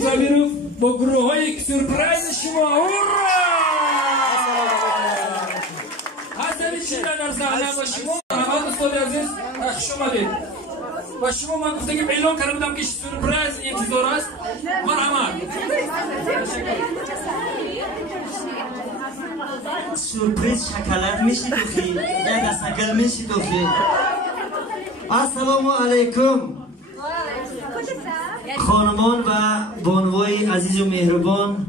زمیروف با گروه های سورپرایز شما هورا حسنی چی در صحنه با شما محمد استاد عزیز خوش اومدید و شما من گفتم که اعلام کرده بودم که سورپرایز انتظار است مرحمت سورپرایز شکلات میشی دوخی یا دستگل میشی دوخی السلام علیکم خانمان و بانوای عزیز و مهربان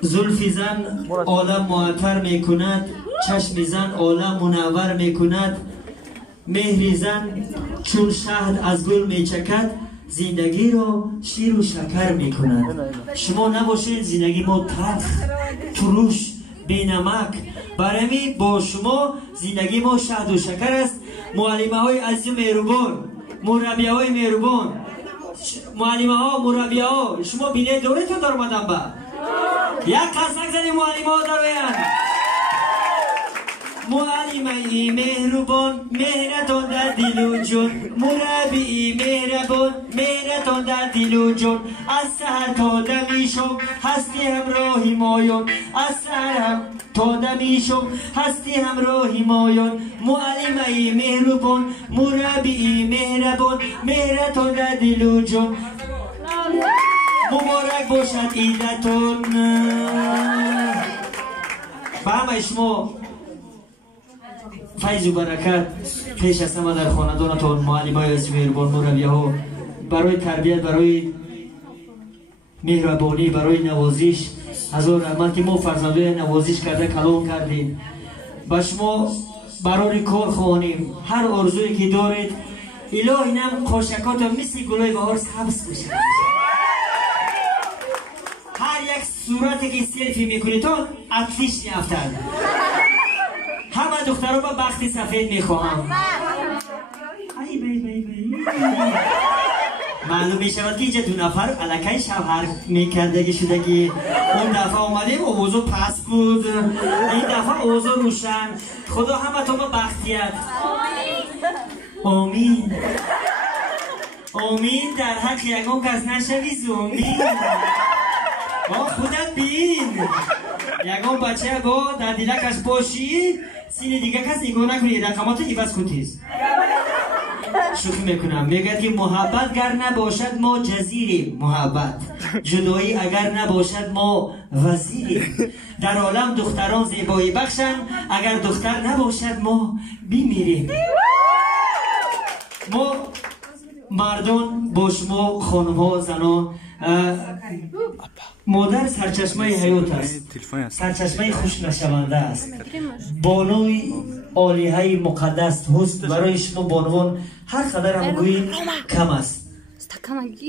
زلفی زن عالم معطر میکند چشم زن عالم منور میکند مهری زن چون شهد از گل میچکد زندگی رو شیر و شکر میکند شما نباشید زندگی ما تلخ تروش بینمک برای با شما زندگی ما شهد و شکر است معلمه های عزیز و مهربان مربیه های مهربان معلمه ها مربیه ها شما بینه دوره تو در اومدن با یک قسمک زنی معلمه ها در اوین معلمه مهربان مهرتان در دل و جان مربی مهربان مهرتان در دل و جان از سحر تا دمیشم هستی همراهی مایان از سحر تا دمیشم هستی همراهی مایان معلمه مهربان مربی مهربان مهرتان در دل و جان مبارک باشد عیدتون با همه شما فیض و برکت پیش از همه در خاندانتان معلم های عزیز مهربان مربیه ها برای تربیت برای مهربانی برای نوازش هزار رحمت که ما فرزندان نوازش کرده کلام کردیم با شما برای کار خوانیم هر آرزویی که دارید الهی نم قاشقات مثل گلای بهار سبز بشه هر یک صورتی که سلفی میکنید تو اتلیش نیفتن همه دخترها با بخت سفید میخواهم معلوم میشود که اینجا دو نفر علاقه شوهر میکردگی شده که اون دفعه اومدیم اوضاع پس بود این دفعه اوضاع روشن خدا همه تو با بختیت آمین آمین در حق یکم کس نشوی زومین خودت بین یکم بچه با در دیلکش باشی سین دیگه کس نگاه نکنی رقمات ایواز کتیز شوخی میکنم میگه که محبت گر نباشد ما جزیریم محبت جدایی اگر نباشد ما وزیریم در عالم دختران زیبایی بخشن اگر دختر نباشد ما بیمیریم ما مردان با شما خانم ها زنان مادر سرچشمه حیات است سرچشمه خوش نشونده است بانوی عالیه مقدس هست برای شما بانوان هر قدر هم گوییم کم است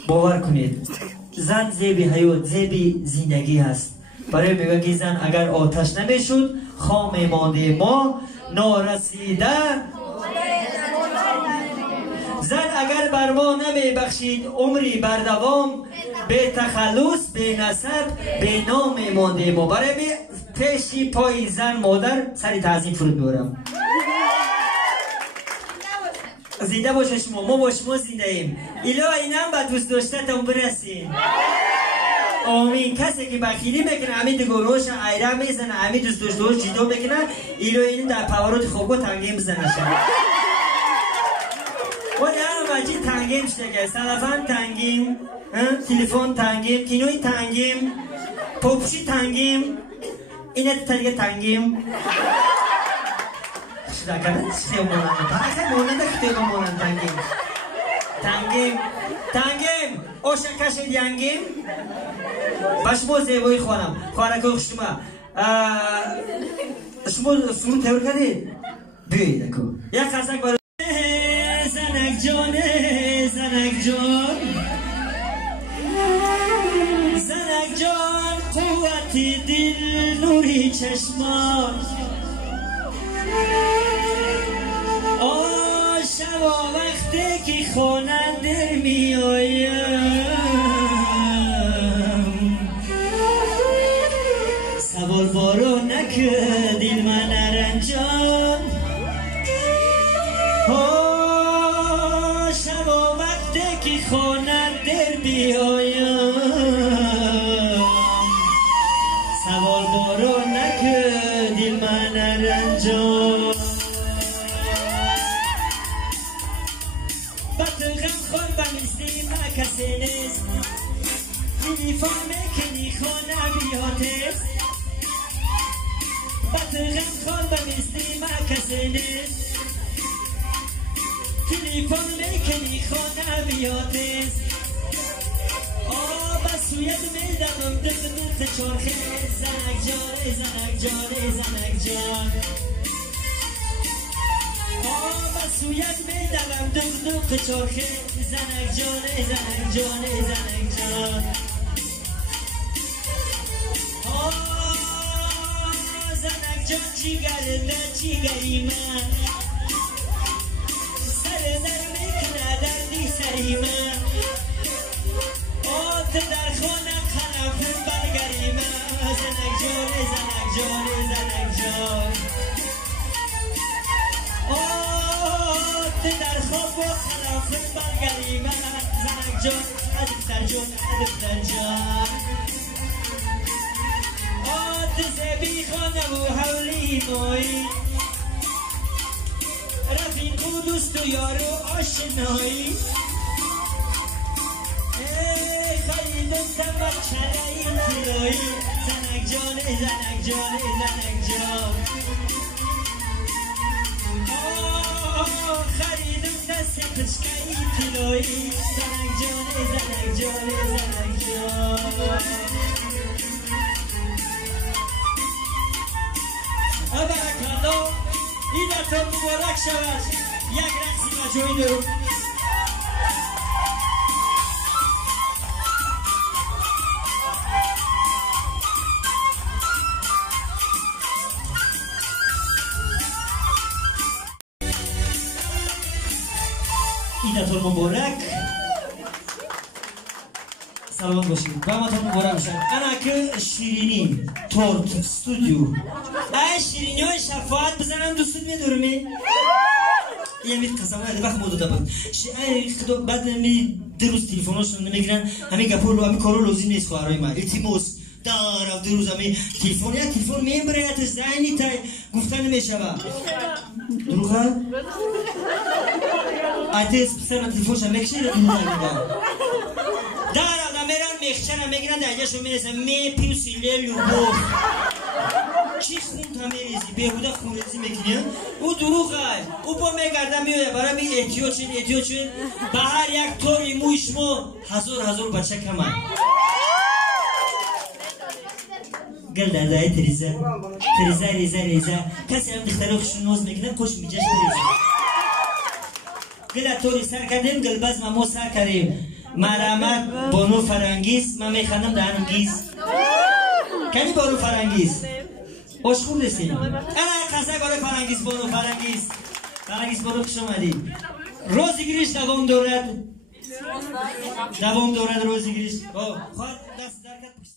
باور کنید زن زیبی حیات زیبی زندگی است برای میگه که زن اگر آتش نمیشد خام مانده ما نارسیده زن اگر بر ما نمیبخشید عمری بر دوام به تخلص به نسب به نام مانده ما برای پیشی پای زن مادر سری تعظیم فرود میبرم زنده باشه شما ما با شما زنده ایم الهی نم به دوست داشتتون برسیم آمین کسی که بخیلی میکنه همین دگروش ایره میزنه همین دوست داشتهاش جدا میکنه الهی این در پورات خوبا تنگیم بزنه شد و هم وجه تنگیم شده که سلفان تنگیم تلفن تنگیم کینوی تنگیم پوپشی تنگیم اینه دیگه تنگیم شده کنه چه مونند اصلا مونند خیلی مونند تنگیم او شکش دیانگیم باش با زیبایی خوانم خوانکه خوشتما شما سرون تور کردید بیایید اکو یک خرسک برای زنک جان زنک جان قوت دل نوری چشمان شبا وقتی که خواننده می آیم سوال بارو نکه دل من ارنجان شبا وقتی که خواننده بیایم سوال بارو نکه دل من رنجام بط غم خور بمیستی ما کسی نیست تلیفون میکنی خانه بیاتیست بط غم خور بمیستی ما کسی نیست تلیفون میکنی خانه بیاتیست بسویت میدمم دل چرخه زنک جان زنک جان زنک جان بسویت میدمم دل چرخه زنک جان زنک جان زنک جان زنک جان جیگر در جیگری من سر در میکنه دردی سری من در خونه قرفم برگریم زنک جان زنک جان زنک جان در خواب و قرفم برگریم زنک جان ادفتر جان ادفتر جان زبی خانه و حولی مایی رفیق و دوست و یار و آشنایی خیلیدم تمام چرایی تلایی زنک جان زنک جان زنک جان خریدم دست پشکایی تلایی زنک جان زنک جان زنک جان برکالله ایدتون مبارک شود یک رقصی مجموعی درو ایدتون مبارک سلام باشید و همتون مبارک باشید انا که شیرینی تورت استودیو ای شیرینی های شفاعت بزنم دوستت میدورمی یه مید قسم های وقت موضوع بود بعد می دروز تلفناشون نمیگیرن همین گپور همین کارو لوزی نیست خواهرای من التماس دارم دروز همین تلفن میبرنتش زنی تای گفتن نمیشوه دروغه؟ آتیس پسرم تلفنش هم میکشه رو دروغه میدن دارم میرن میخچرم میگیرن درجهشون میرسن میپیوسی لیلوبوف چی خون تا میریزی؟ بهوده خون ریزی میکنی؟ او دروغه او با میگردن میوده برای می احتیاچین به هر یک طوری مویشمو هزار بچه کمه گل دردای تریزه ریزه کسی هم دختره خوشون نوز میکنه خوش میجش بریزه گل طوری سر کردیم گل باز ما سر کردیم مرامت بانو فرنگیز من میخندم دهنم گیز کنی بانو فرنگیز خوش خوب رسیم انا قصه گاره فرنگیز بانو فرنگیز بانو خوش آمدی روزی گریش دوام دورد روزی گریش خواهد دست درکت